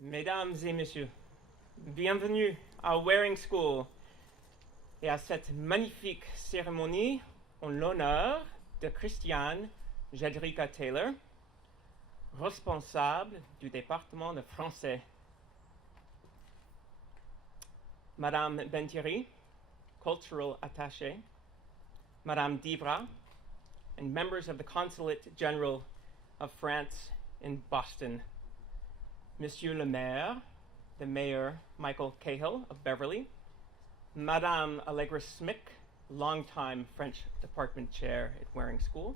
Mesdames et messieurs, bienvenue à Waring School et à cette magnifique cérémonie en l'honneur de Christiane Jedryka-Taylor, responsable du département de français. Madame Bentiri, cultural attaché, Madame Divra, and members of the Consulate General of France in Boston, Monsieur le Maire, the Mayor Michael Cahill of Beverly, Madame Allegra Smick, longtime French Department Chair at Waring School,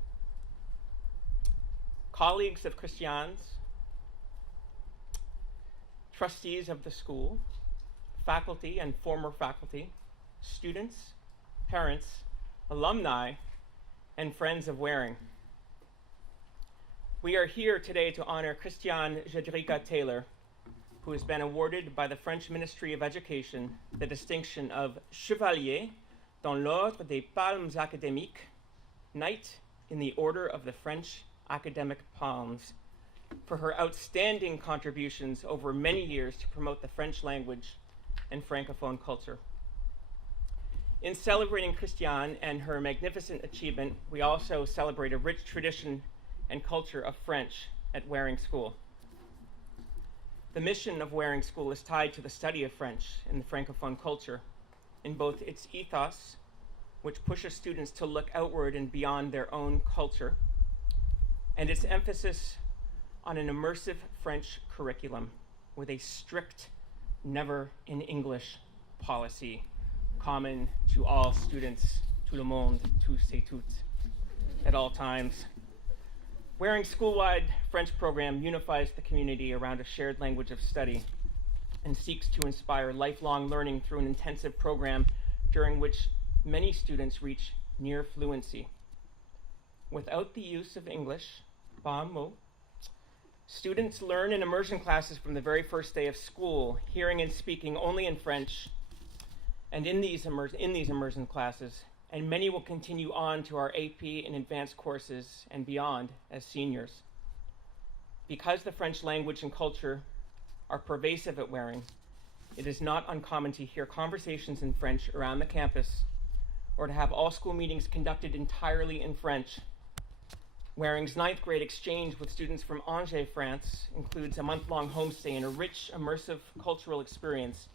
colleagues of Christiane's, trustees of the school, faculty and former faculty, students, parents, alumni, and friends of Waring. We are here today to honor Christiane Jedryka-Taylor, who has been awarded by the French Ministry of Education the distinction of Chevalier dans l'ordre des Palmes Academiques, Knight in the Order of the French Academic Palms, for her outstanding contributions over many years to promote the French language and Francophone culture. In celebrating Christiane and her magnificent achievement, we also celebrate a rich tradition and culture of French at Waring School. The mission of Waring School is tied to the study of French and the Francophone culture in both its ethos, which pushes students to look outward and beyond their own culture, and its emphasis on an immersive French curriculum with a strict never in English policy common to all students, tout le monde, tous et toutes, at all times. Waring's school-wide French program unifies the community around a shared language of study and seeks to inspire lifelong learning through an intensive program during which many students reach near fluency. Without the use of English, pas un mot, students learn in immersion classes from the very first day of school, hearing and speaking only in French, and in these immersion classes, and many will continue on to our AP and advanced courses and beyond as seniors. Because the French language and culture are pervasive at Waring, it is not uncommon to hear conversations in French around the campus or to have all school meetings conducted entirely in French. Waring's 9th grade exchange with students from Angers, France includes a month-long homestay and a rich, immersive cultural experience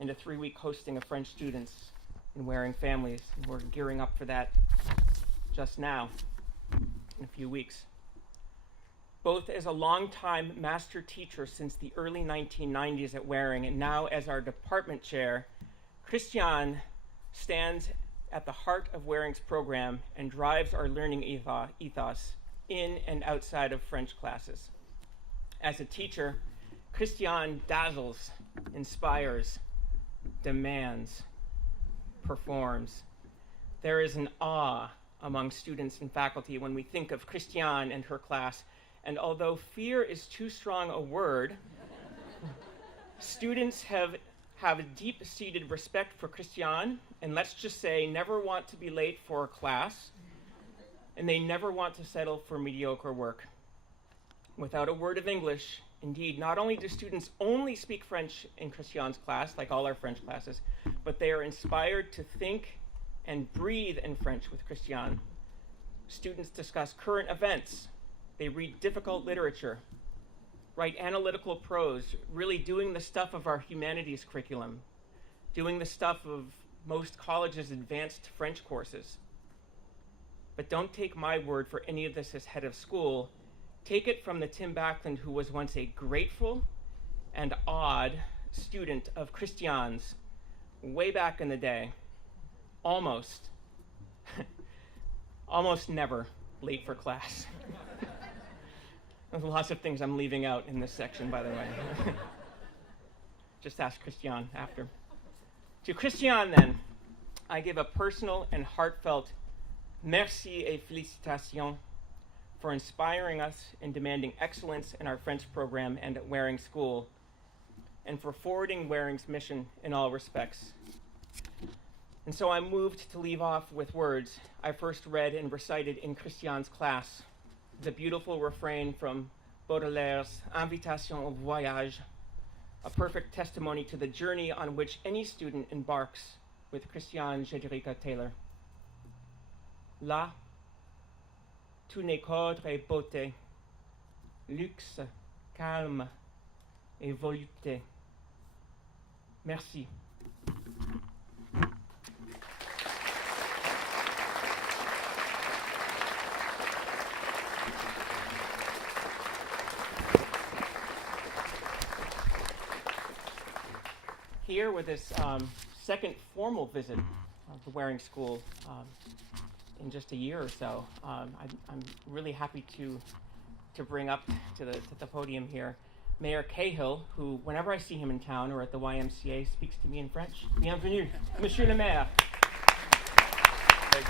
and a 3-week hosting of French students and Waring families. We're gearing up for that just now, in a few weeks. Both as a longtime master teacher since the early 1990s at Waring and now as our department chair, Christiane stands at the heart of Waring's program and drives our learning ethos in and outside of French classes. As a teacher, Christiane dazzles, inspires, demands, performs. There is an awe among students and faculty when we think of Christiane and her class, and although fear is too strong a word, students have a deep-seated respect for Christiane, and let's just say never want to be late for a class, and they never want to settle for mediocre work. Without a word of English, indeed, not only do students only speak French in Christiane's class, like all our French classes, but they are inspired to think and breathe in French with Christiane. Students discuss current events. They read difficult literature, write analytical prose, really doing the stuff of our humanities curriculum, doing the stuff of most colleges' advanced French courses. But don't take my word for any of this as head of school. Take it from the Tim Backlund, who was once a grateful and awed student of Christiane's way back in the day, almost never late for class. There's lots of things I'm leaving out in this section, by the way. Just ask Christiane after. To Christiane, then, I give a personal and heartfelt merci et félicitations for inspiring us in demanding excellence in our French program and at Waring School, and for forwarding Waring's mission in all respects. And so I'm moved to leave off with words I first read and recited in Christiane's class, the beautiful refrain from Baudelaire's Invitation au Voyage, a perfect testimony to the journey on which any student embarks with Christiane Jedryka-Taylor. Là, tout n'est qu'ordre et beauté, luxe, calme et volupté. Merci. Here with this second formal visit of the Waring School in just a year or so, I'm really happy to bring up to the podium here Mayor Cahill, who, whenever I see him in town or at the YMCA, speaks to me in French. Bienvenue, Monsieur le Maire. Thanks.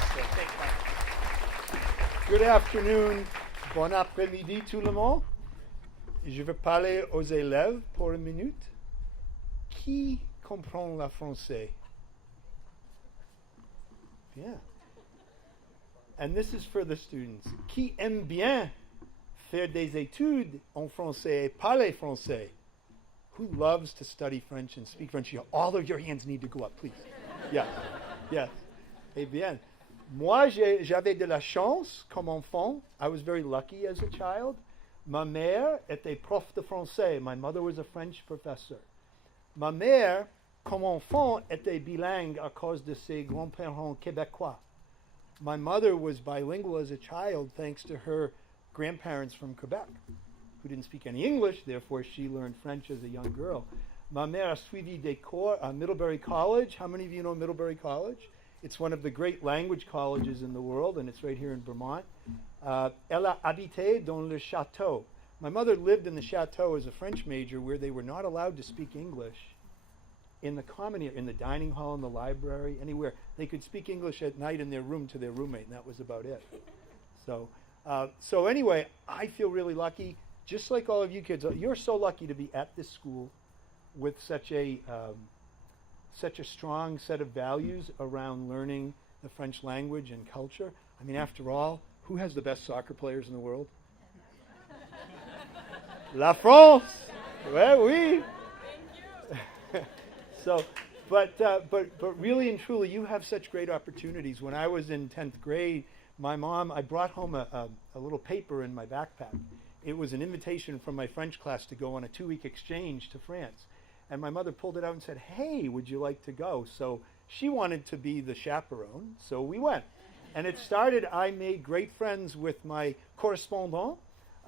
Good afternoon, bon après-midi tout le monde. Je vais parler aux élèves pour une minute. Qui comprend le français? Bien. And this is for the students. Qui aime bien faire des études en français et parler français? Who loves to study French and speak French? All of your hands need to go up, please. Yes, yes. Eh bien, moi, j'avais de la chance comme enfant. I was very lucky as a child. Ma mère était prof de français. My mother was a French professor. Ma mère, comme enfant, était bilingue à cause de ses grands-parents québécois. My mother was bilingual as a child thanks to her grandparents from Quebec, who didn't speak any English, therefore she learned French as a young girl. Ma mère a suivi des cours à Middlebury College. How many of you know Middlebury College? It's one of the great language colleges in the world, and it's right here in Vermont. Elle a habité dans le château. My mother lived in the chateau as a French major where they were not allowed to speak English in the common area, in the dining hall, in the library, anywhere. They could speak English at night in their room to their roommate, and that was about it. So anyway, I feel really lucky, just like all of you kids. You're so lucky to be at this school with such a strong set of values around learning the French language and culture. I mean, after all, who has the best soccer players in the world? La France! Well, oui. But really and truly, you have such great opportunities. When I was in 10th grade, I brought home a little paper in my backpack. It was an invitation from my French class to go on a 2-week exchange to France. And my mother pulled it out and said, hey, would you like to go? So she wanted to be the chaperone, so we went. And it started, I made great friends with my correspondant,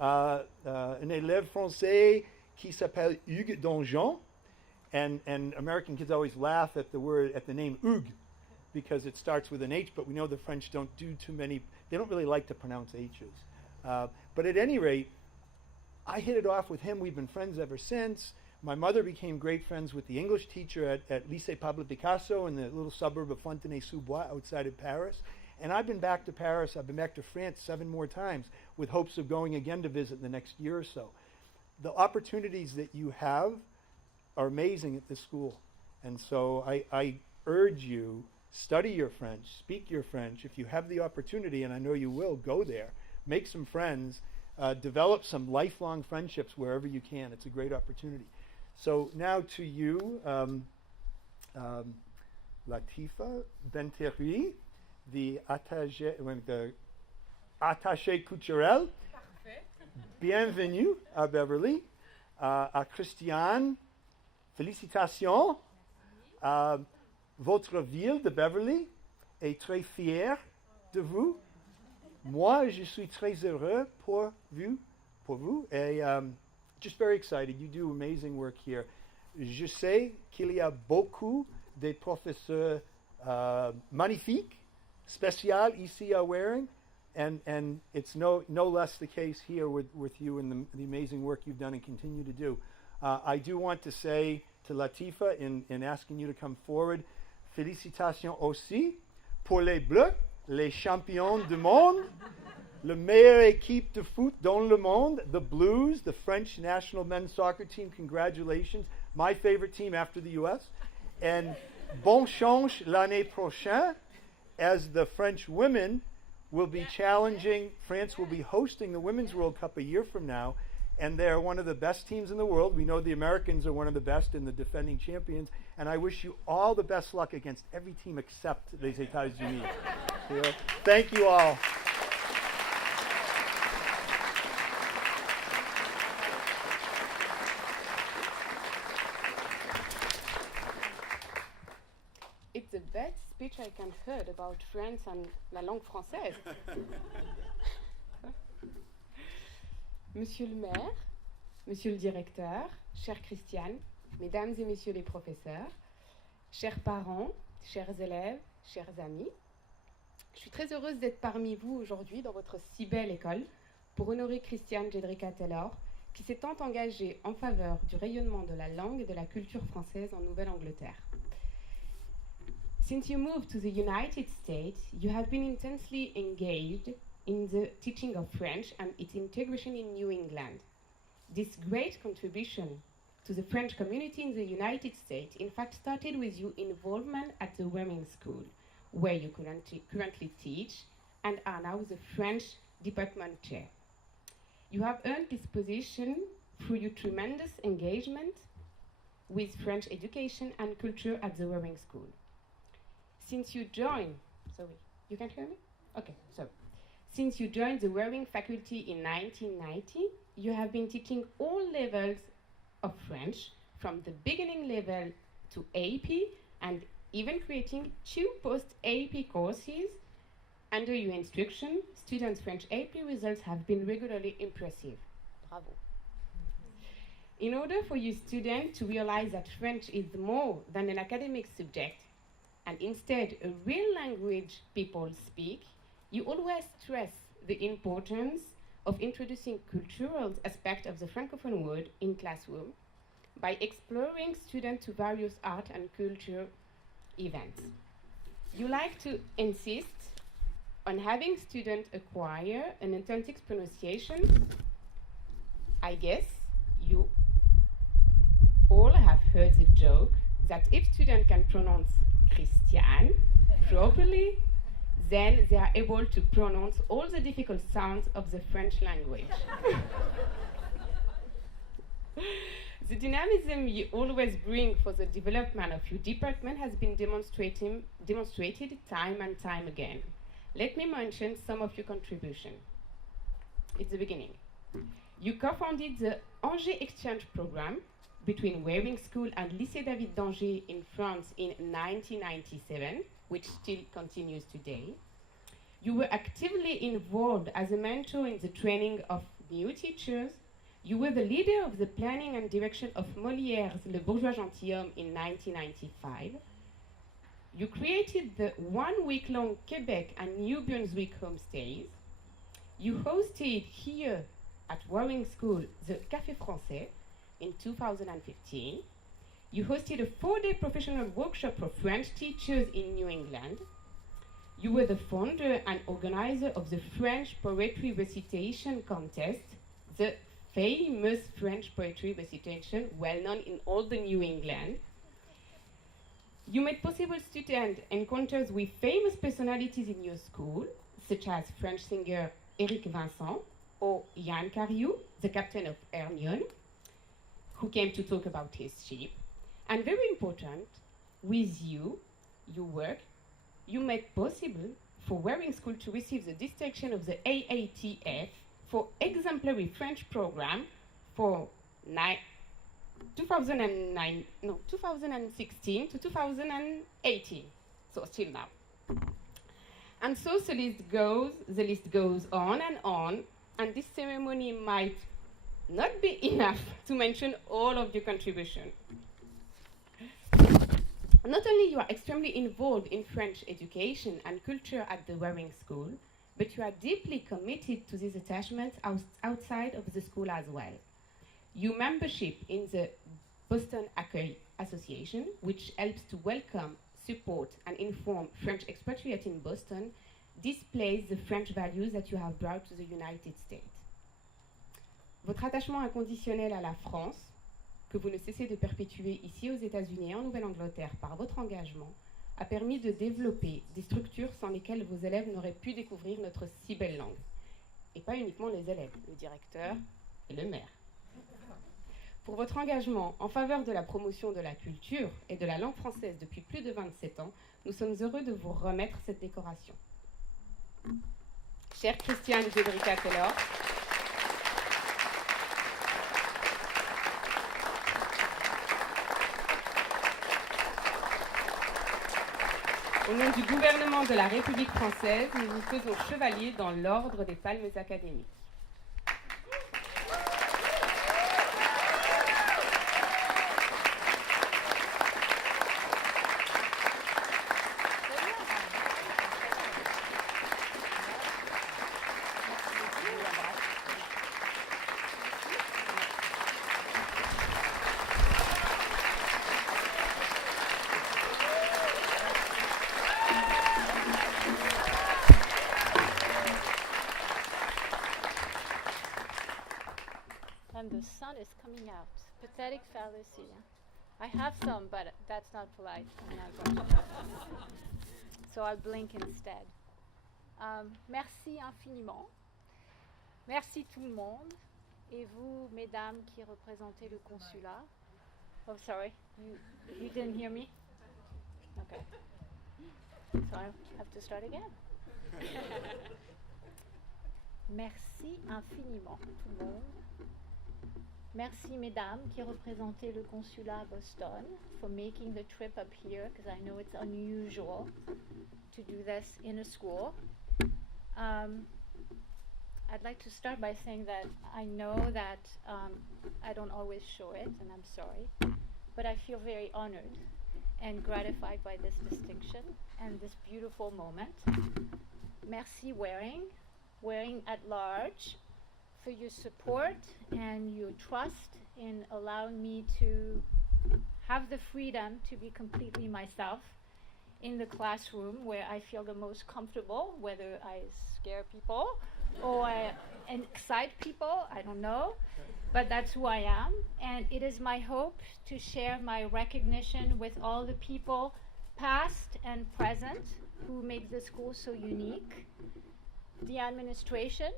un élève français qui s'appelle Hugues Donjon. And American kids always laugh at the name Hugues, because it starts with an H, but we know the French don't do too many, they don't really like to pronounce H's. But at any rate, I hit it off with him. We've been friends ever since. My mother became great friends with the English teacher at Lycée Pablo Picasso in the little suburb of Fontenay-sous-Bois outside of Paris. And I've been back to Paris, I've been back to France 7 more times with hopes of going again to visit in the next year or so. The opportunities that you have are amazing at this school. And so I urge you, study your French, speak your French. If you have the opportunity, and I know you will, go there, make some friends, develop some lifelong friendships wherever you can. It's a great opportunity. So now to you, Latifa Benterui, the attaché culturel. Bienvenue à Beverly. À Christiane, félicitations. Votre ville de Beverly est très fière de vous. Moi, je suis très heureux pour vous. Et just very excited. You do amazing work here. Je sais qu'il y a beaucoup de professeurs magnifiques, spéciaux ici à Waring, and it's no less the case here with you and the amazing work you've done and continue to do. I do want to say to Latifa, in asking you to come forward, félicitations aussi pour les Bleus, les champions du monde, la meilleure équipe de foot dans le monde, the Blues, the French national men's soccer team. Congratulations. My favorite team after the U.S. And bon chance l'année prochaine, as the French women will be challenging, France will be hosting the Women's World Cup a year from now, and they're one of the best teams in the world. We know the Americans are one of the best and the defending champions, and I wish you all the best luck against every team except les États-Unis. Thank you all. It's the best speech I can heard about France and la langue française. Monsieur le maire, monsieur le directeur, chère Christiane, mesdames et messieurs les professeurs, chers parents, chers élèves, chers amis, je suis très heureuse d'être parmi vous aujourd'hui dans votre si belle école pour honorer Christiane Jedryka-Taylor qui s'est tant engagée en faveur du rayonnement de la langue et de la culture française en Nouvelle-Angleterre. Since you moved to the United States, you have been intensely engaged in the teaching of French and its integration in New England. This great contribution to the French community in the United States in fact started with your involvement at the Warming School, where you currently teach and are now the French Department Chair. You have earned this position through your tremendous engagement with French education and culture at the Warming School. Since you joined, sorry, you can hear me? Okay, so since you joined the Warming faculty in 1990, you have been teaching all levels of French, from the beginning level to AP, and even creating 2 post-AP courses. Under your instruction, students' French AP results have been regularly impressive. Bravo. In order for your students to realize that French is more than an academic subject, and instead a real language people speak, you always stress the importance of introducing cultural aspects of the Francophone world in classroom by exploring students to various art and culture events. You like to insist on having students acquire an authentic pronunciation. I guess you all have heard the joke that if students can pronounce Christiane properly, then they are able to pronounce all the difficult sounds of the French language. The dynamism you always bring for the development of your department has been demonstrated time and time again. Let me mention some of your contributions. It's the beginning. You co-founded the Angers Exchange Program between Warming School and Lycée David d'Angers in France in 1997, which still continues today. You were actively involved as a mentor in the training of new teachers. You were the leader of the planning and direction of Molière's Le Bourgeois Gentilhomme in 1995. You created the 1-week-long Quebec and New Brunswick homestays. You hosted here at Warming School the Café Français in 2015. You hosted a 4-day professional workshop for French teachers in New England. You were the founder and organizer of the French Poetry Recitation Contest, the famous French poetry recitation well known in all the New England. You made possible student encounters with famous personalities in your school, such as French singer Éric Vincent or Yann Cariou, the captain of Hermione, who came to talk about his ship. And very important, with your work, you made possible for Warming School to receive the distinction of the AATF for exemplary French program for 2016 to 2018, so still now. And so the list goes on, and this ceremony might not be enough to mention all of your contributions. Not only you are extremely involved in French education and culture at the Warming School, but you are deeply committed to these attachments outside of the school as well. Your membership in the Boston Accueil Association, which helps to welcome, support, and inform French expatriates in Boston, displays the French values that you have brought to the United States. Votre attachement inconditionnel à la France, que vous ne cessez de perpétuer ici aux États-Unis et en Nouvelle-Angleterre par votre engagement, a permis de développer des structures sans lesquelles vos élèves n'auraient pu découvrir notre si belle langue. Et pas uniquement les élèves, le directeur et le maire. Pour votre engagement en faveur de la promotion de la culture et de la langue française depuis plus de 27 ans, nous sommes heureux de vous remettre cette décoration. Chère Christiane Jedryka-Taylor, au nom du gouvernement de la République française, nous vous faisons chevalier dans l'ordre des Palmes Académiques. And the sun is coming out. Pathetic fallacy. I have some, but that's not polite. I'm not going to. So I'll blink instead. Merci infiniment. Merci tout le monde. Et vous, mesdames qui représentez le consulat. Oh, sorry. You didn't hear me? Okay. So I have to start again. Merci infiniment, tout le monde. Merci, mesdames, qui représentez le consulat à Boston, for making the trip up here, because I know it's unusual to do this in a school. I'd like to start by saying that I know that I don't always show it, and I'm sorry, but I feel very honored and gratified by this distinction and this beautiful moment. Merci, Waring at large, for your support and your trust in allowing me to have the freedom to be completely myself in the classroom where I feel the most comfortable, whether I scare people or I excite people, I don't know, but that's who I am. And it is my hope to share my recognition with all the people, past and present, who make the school so unique. The administration,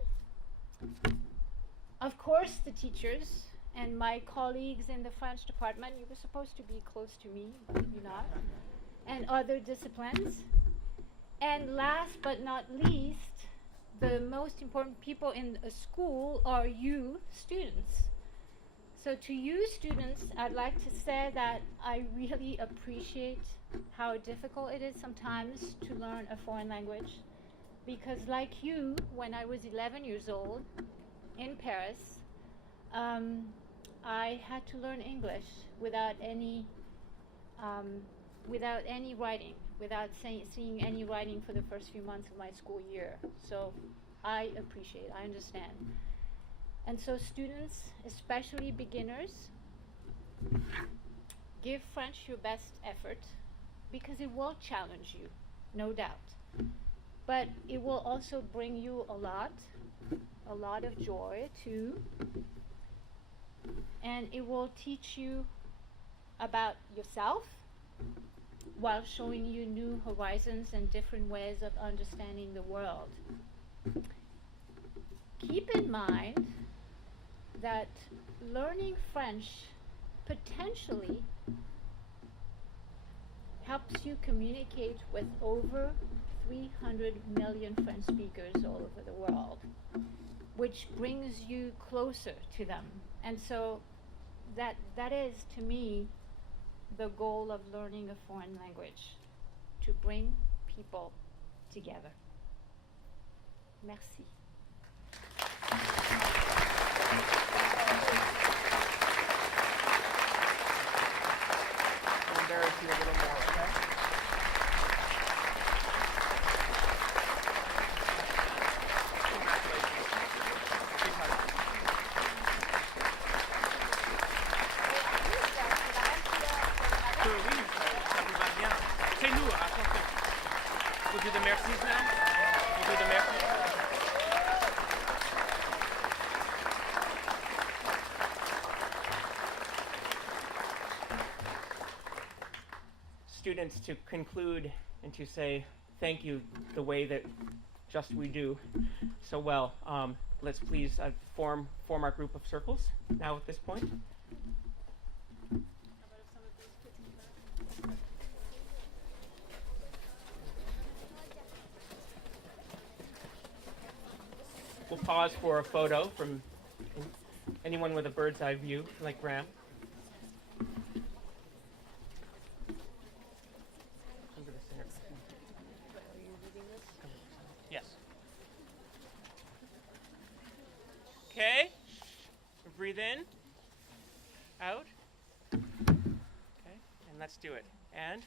of course the teachers, and my colleagues in the French department. You were supposed to be close to me, but you're not. And other disciplines. And last but not least, the most important people in a school are you, students. So to you, students, I'd like to say that I really appreciate how difficult it is sometimes to learn a foreign language. Because like you, when I was 11 years old in Paris, I had to learn English without any writing, without seeing any writing for the first few months of my school year. So I appreciate, I understand. And so students, especially beginners, give French your best effort because it will challenge you, no doubt. But it will also bring you a lot of joy too. And it will teach you about yourself while showing you new horizons and different ways of understanding the world. Keep in mind that learning French potentially helps you communicate with over 300 million French speakers all over the world, which brings you closer to them. And so that is, to me, the goal of learning a foreign language, to bring people together. Merci. I'll embarrass you a little more, okay? We'll do the mercies now. We'll do the mercies. Students, to conclude and to say thank you the way that just we do so well, let's please form our group of circles now at this point. pause for a photo from anyone with a bird's eye view, like Graham. Come to the center. Are you reading this? Yes. Okay. Breathe in. Out. Okay. And let's do it. And